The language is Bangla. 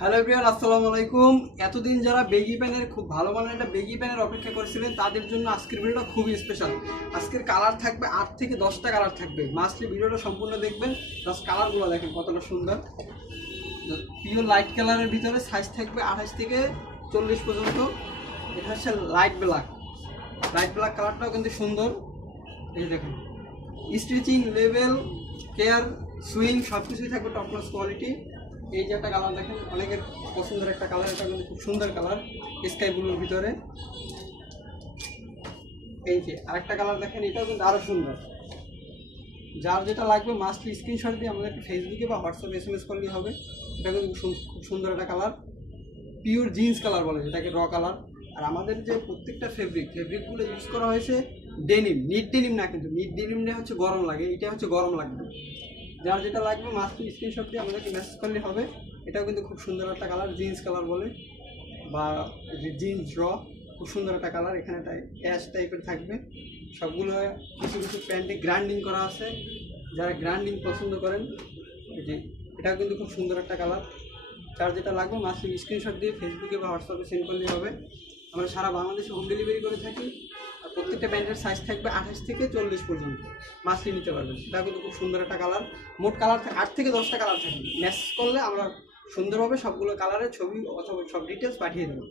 হ্যালো এভরিওয়ান, আসসালামু আলাইকুম। এতদিন যারা বেগি প্যানের খুব ভালো মানের একটা বেগি প্যানের অপেক্ষা করেছিলেন তাদের জন্য আজকের ভিডিওটা খুবই স্পেশাল। আজকের কালার থাকবে 8 থেকে 10টা কালার থাকবে। মাস্টলি ভিডিওটা সম্পূর্ণ দেখবেন। জাস্ট কালারগুলো দেখেন কতটা সুন্দর। পিওর লাইট কালারের ভিতরে সাইজ থাকবে 28 থেকে 40 পর্যন্ত। এটা হচ্ছে লাইট ব্ল্যাক। লাইট ব্ল্যাক কালারটাও কিন্তু সুন্দর। এই দেখেন স্টিচিং লেভেল কেয়ার সুইং সব কিছুই থাকবে টপ ক্লাস কোয়ালিটি। এই যে একটা কালার দেখেন, অনেকের পছন্দের একটা কালার, এটা কিন্তু খুব সুন্দর কালার স্কাই ব্লুর ভিতরে। এই যে আরেকটা কালার দেখেন, এটাও কিন্তু আরও সুন্দর। যার যেটা লাগবে মাস্টলি স্ক্রিনশট দিয়ে আমাদেরকে ফেসবুকে বা হোয়াটসঅ্যাপে SMS করলেই হবে। এটা কিন্তু খুব সুন্দর একটা কালার, পিওর জিন্স কালার বলে যেটাকে, র কালার। আর আমাদের যে প্রত্যেকটা ফেব্রিকগুলো ইউজ করা হয়েছে ডেনিম, নিট ডেনিম না, কিন্তু নিট ডেনিমটা হচ্ছে গরম লাগে, এটা হচ্ছে গরম লাগবে। যার যেটা লাগবে মাস্ট স্ক্রিনশট দিয়ে আমাদেরকে মেসেজ করলে হবে। এটাও কিন্তু খুব সুন্দর একটা কালার, জিন্স কালার বলে বা জিন্স র, খুব সুন্দর একটা কালার। এখানে একটা অ্যাশ টাইপের থাকবে। সবগুলো কিছু কিছু প্যান্টে গ্রাইন্ডিং করা আছে, যারা গ্রাইন্ডিং পছন্দ করেন। এই যে এটাও কিন্তু খুব সুন্দর একটা কালার। যার যেটা লাগবে মাস্ট স্ক্রিনশট দিয়ে ফেসবুকে বা হোয়াটসঅ্যাপে সেন্ড করলেই হবে। আমরা সারা বাংলাদেশে হোম ডেলিভারি করে থাকি। আর প্রত্যেকটা প্যান্টের সাইজ থাকবে 28 থেকে 40 পর্যন্ত। মাছলি নিতে পারবেন। এটা কিন্তু খুব সুন্দর একটা কালার। মোট কালার 8 থেকে 10টা কালার থাকবে। ম্যাচ করলে আমরা সুন্দরভাবে সবগুলো কালারের ছবি অথবা সব ডিটেলস পাঠিয়ে দেবো।